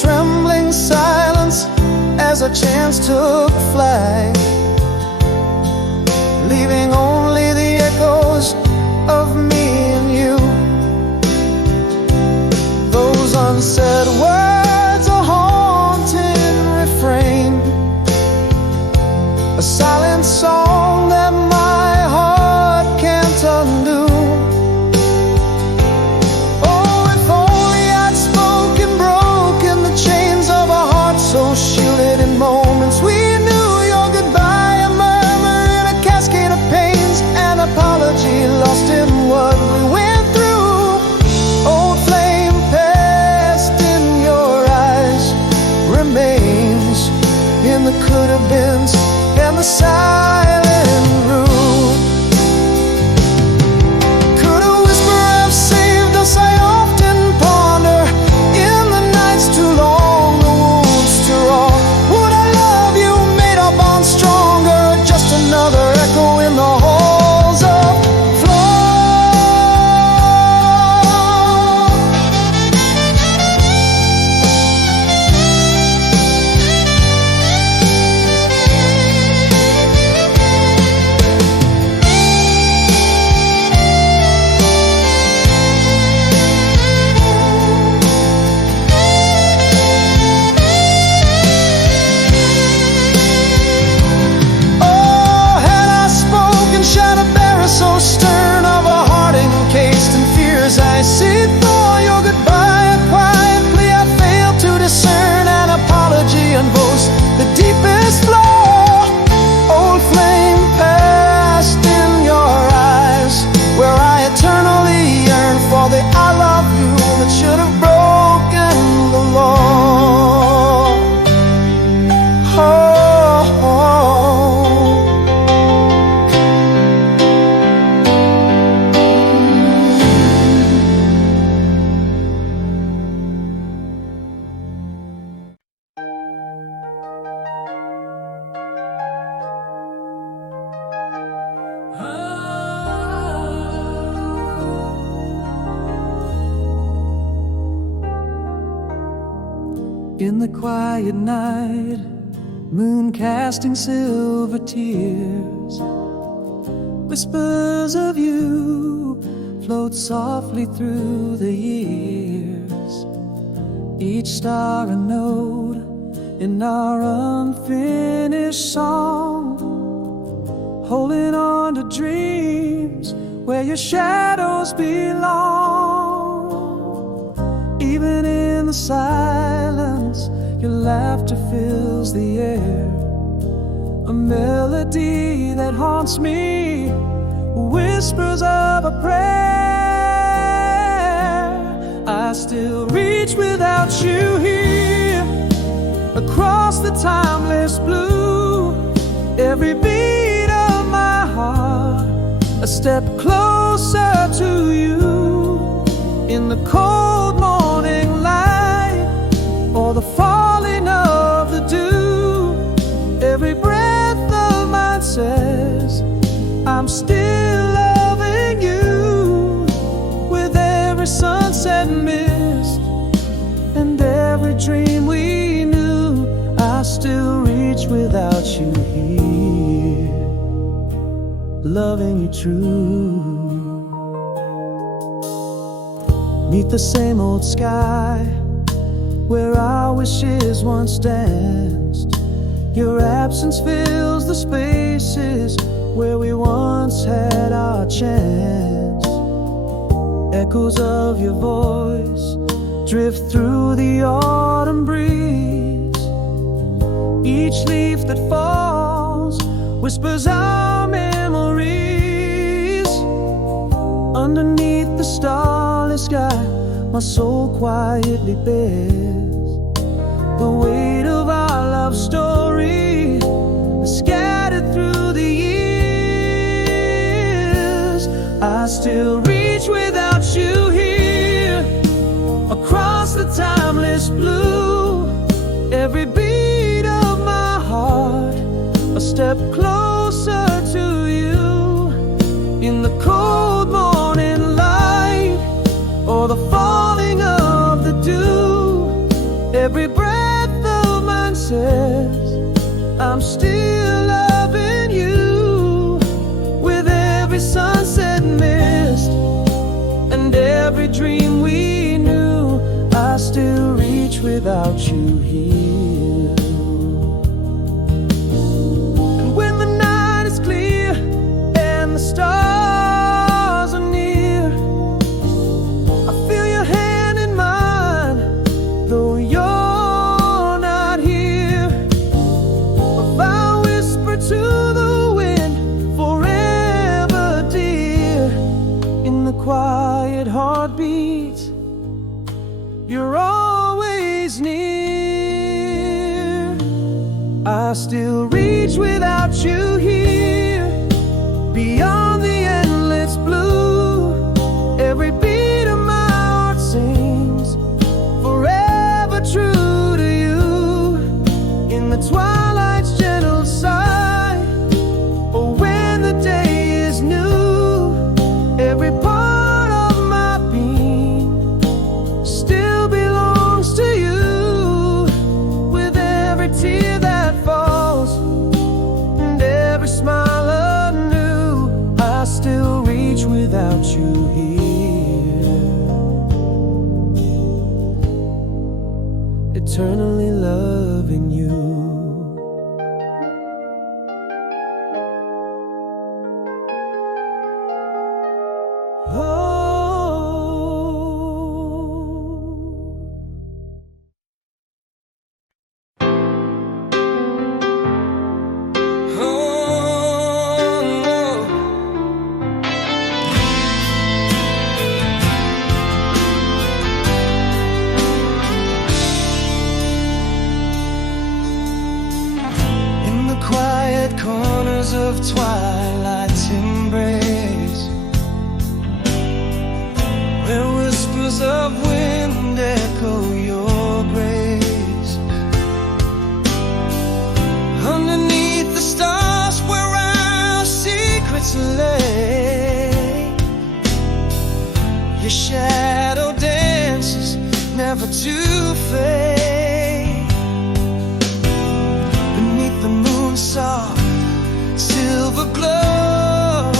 Trembling silence as a chance took flight, leaving only the echoes of me and you. Those unsaid words, a haunting refrain, a silent song that my heart can't undo. So shielded in moments we knew. Your goodbye, a murmur in a cascade of pains, an apology lost in what we went through. Old flame past in your eyes remains in the could-have-beens and the silent room. Could a whisper have saved us? I often ponder in the nights too long. Would I love you, made our bond stronger, or just another echo in the halls of so stern of a heart encased in fears I see through. Your goodbye, a quiet plea I failed to discern, an apology unvoiced, the deepest flaw. Old flame past in your eyes, where I eternally yearn for the I love you that should have broken the law. Oh, oh. In the quiet night, moon casting silver tears, whispers of you float softly through the years. Each star a note in our unfinished song, holding on to dreams where your shadows belong. Even in the silence, your laughter fills the air, a melody that haunts me, whispers of a prayer. I still reach without you here, across the timeless blue. Every beat of my heart, a step closer to you. In the cold morning light, or the falling of the dew, every breath of mine says I'm still loving you. With every sunset mist and every dream we knew, I still reach without you here, loving you true. Meet the same old sky where our wishes once danced. Your absence fills the spaces where we once had our chance. Echoes of your voice drift through the autumn breeze. Each leaf that falls whispers our memories. Underneath the starless sky, my soul quietly bears the weight of our love story, scattered through the years. I still reach without you here, across the timeless blue. Every beat of my heart, a step closer to you. In the cold morning light, or the falling of the dew, every breath of mine says I'm still loving you. With every sunset mist and every dream we knew, I still reach without you here. And when the night is clear and the stars are near, I feel your hand in mine, though you're not here. If I whisper to the wind, forever dear, in the quiet heartbeat, you're always near. I still reach without you here, beyond the endless blue. Every beat of my heart sings forever true to you. In the twilight's gentle sigh, or when the day is new, every part of my being still belongs to you. With every tear that falls and every smile anew, I still reach without you here, eternally loving you. In the quiet corners of twilight's embrace, where whispers of wind echo your grace. Underneath the stars where our secrets lay, your shadow dances never to fade. Beneath the moon's soft silver glow,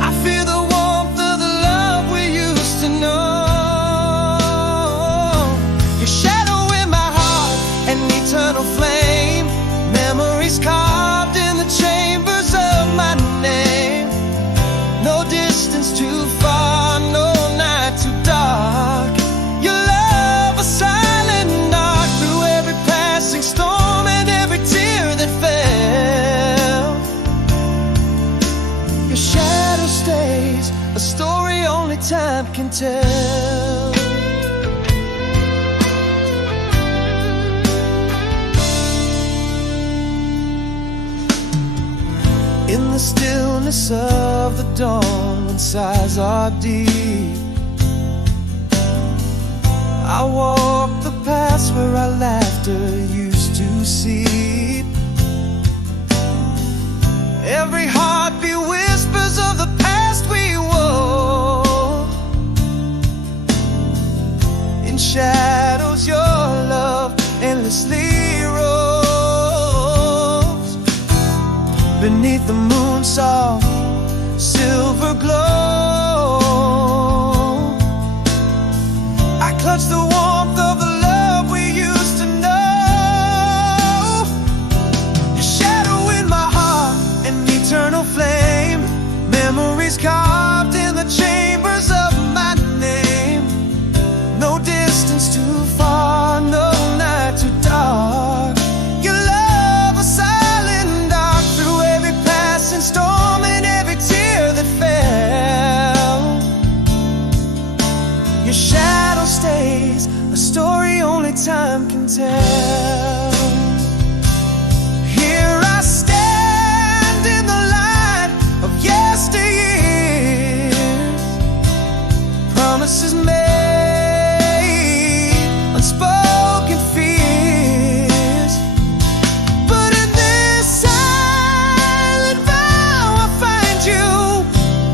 I feel the warmth of the love we used to know. Your shadow in my heart, an eternal flame, memories carved in the chambers of my name. No distance too far, no night too dark. Your love a silent dark through every passing storm and the stillness of the dawn when sighs are deep. I walk the paths where our laughter used to seep. Every heartbeat whispers of the past we wore. In shadows your love endlessly rolls. Beneath the moon's soft silver glow, I clutch the warmth of the love we used to know. Your shadow in my heart, an eternal flame. Memories carved in the chambers of my name. No distance too far, no night too dark. Your love a silent dark through every passing storm and every tear that fell. Your shadow stays, a story only time can tell. Here I stand in the light of yesteryears. Promises made, unspoken fears. But in this silent vow I find you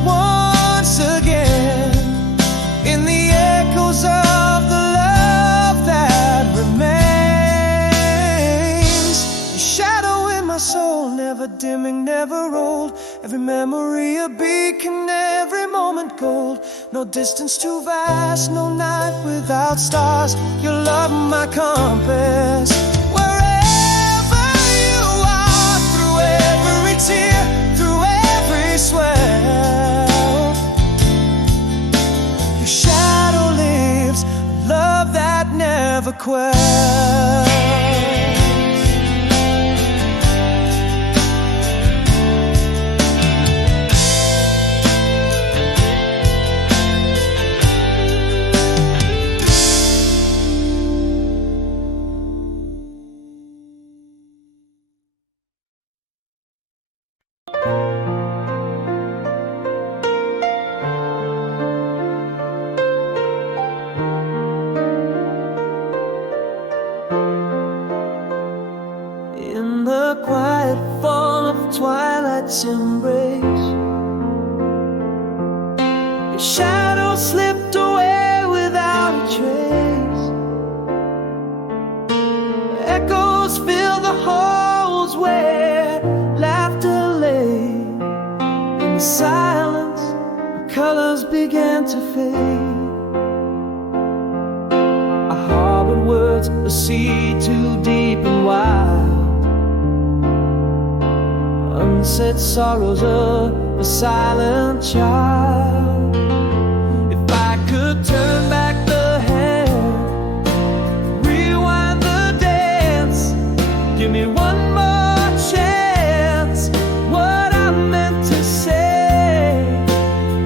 once again, in the echoes of the love that remains. Your shadow in my soul, never dimming, never old. Every memory a beacon, every moment gold. No distance too vast, no night without stars. Your love my compass. Wherever you are, through every tear, through every swell, your shadow lives, love that never quells. In the quiet fall of twilight's embrace, your shadow slipped away without a trace. Echoes fill the halls where laughter lay. In the silence, the colors began to fade. I harbored words, a sea too deep and wide. Unsaid sorrows of a silent child. If I could turn back the hand, rewind the dance, give me one more chance. What I meant to say,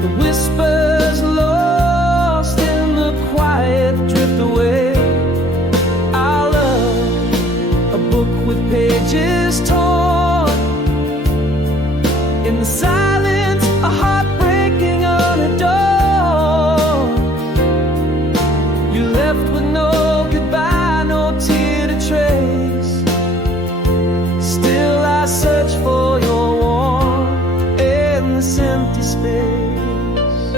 the whispers lost in the quiet drift away. Our love, a book with pages torn. In the silence, a heart breaking on a door. You left with no goodbye, no tear to trace. Still I search for your warmth in this empty space.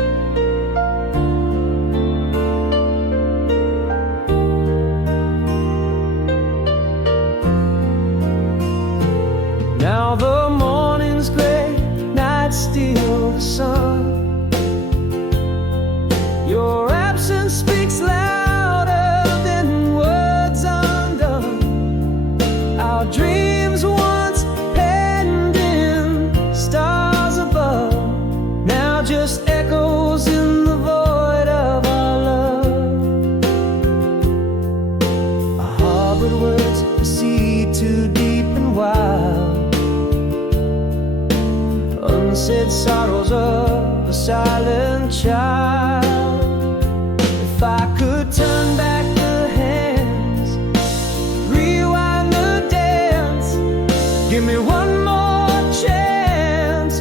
Now the morning's gray, steal the sun. Your absence speaks louder than words undone. Our dreams once penned in stars above, now just echoes in the void of our love. I harbored words, a sea too deep and wild. Unsaid sorrows of a silent child. If I could turn back the hands, rewind the dance, give me one more chance.